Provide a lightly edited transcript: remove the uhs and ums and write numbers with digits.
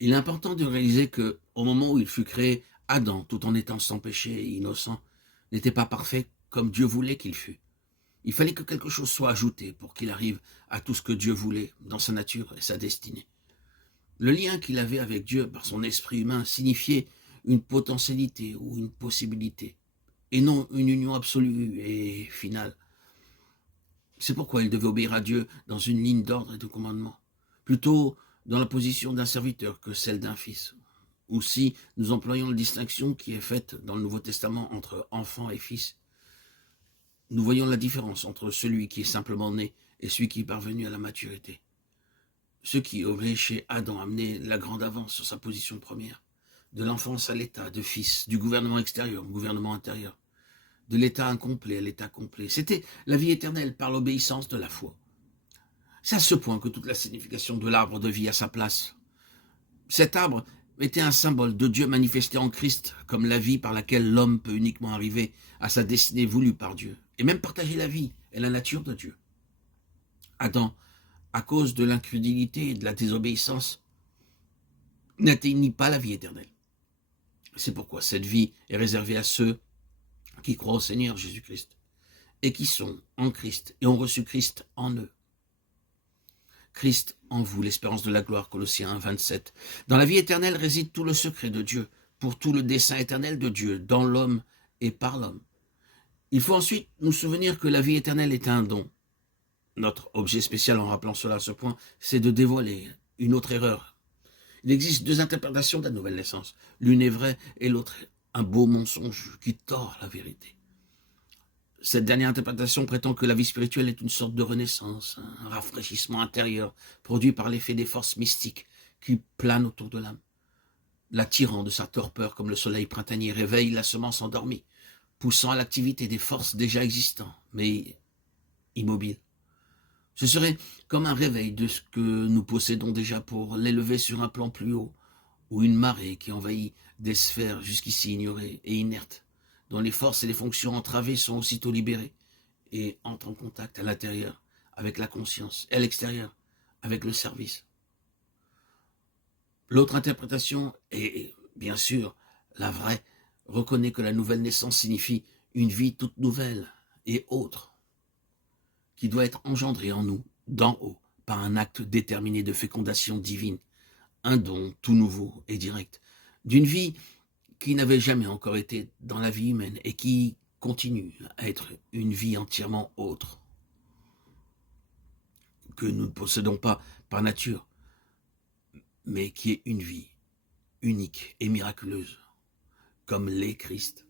Il est important de réaliser que, au moment où il fut créé, Adam, tout en étant sans péché et innocent, n'était pas parfait comme Dieu voulait qu'il fût. Il fallait que quelque chose soit ajouté pour qu'il arrive à tout ce que Dieu voulait dans sa nature et sa destinée. Le lien qu'il avait avec Dieu par son esprit humain signifiait une potentialité ou une possibilité, et non une union absolue et finale. C'est pourquoi il devait obéir à Dieu dans une ligne d'ordre et de commandement, plutôt dans la position d'un serviteur que celle d'un fils. Ou si nous employons la distinction qui est faite dans le Nouveau Testament entre enfant et fils, nous voyons la différence entre celui qui est simplement né et celui qui est parvenu à la maturité. Ce qui aurait chez Adam amené la grande avance sur sa position première, de l'enfance à l'état de fils, du gouvernement extérieur au gouvernement intérieur, de l'état incomplet à l'état complet. C'était la vie éternelle par l'obéissance de la foi. C'est à ce point que toute la signification de l'arbre de vie a sa place. Cet arbre était un symbole de Dieu manifesté en Christ comme la vie par laquelle l'homme peut uniquement arriver à sa destinée voulue par Dieu, et même partager la vie et la nature de Dieu. Adam, à cause de l'incrédulité et de la désobéissance, n'atteignit pas la vie éternelle. C'est pourquoi cette vie est réservée à ceux qui croient au Seigneur Jésus-Christ et qui sont en Christ et ont reçu Christ en eux. Christ en vous, l'espérance de la gloire, Colossiens 1,27. Dans la vie éternelle réside tout le secret de Dieu, pour tout le dessein éternel de Dieu, dans l'homme et par l'homme. Il faut ensuite nous souvenir que la vie éternelle est un don. Notre objet spécial en rappelant cela à ce point, c'est de dévoiler une autre erreur. Il existe deux interprétations de la nouvelle naissance. L'une est vraie et l'autre un beau mensonge qui tord la vérité. Cette dernière interprétation prétend que la vie spirituelle est une sorte de renaissance, un rafraîchissement intérieur produit par l'effet des forces mystiques qui planent autour de l'âme. L'attirant de sa torpeur comme le soleil printanier réveille la semence endormie, poussant à l'activité des forces déjà existantes, mais immobiles. Ce serait comme un réveil de ce que nous possédons déjà pour l'élever sur un plan plus haut, ou une marée qui envahit des sphères jusqu'ici ignorées et inertes, dont les forces et les fonctions entravées sont aussitôt libérées et entrent en contact à l'intérieur avec la conscience et à l'extérieur avec le service. L'autre interprétation, et bien sûr la vraie, reconnaît que la nouvelle naissance signifie une vie toute nouvelle et autre, qui doit être engendrée en nous, d'en haut, par un acte déterminé de fécondation divine, un don tout nouveau et direct, d'une vie qui n'avait jamais encore été dans la vie humaine et qui continue à être une vie entièrement autre, que nous ne possédons pas par nature, mais qui est une vie unique et miraculeuse, comme l'est Christ.